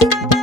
thank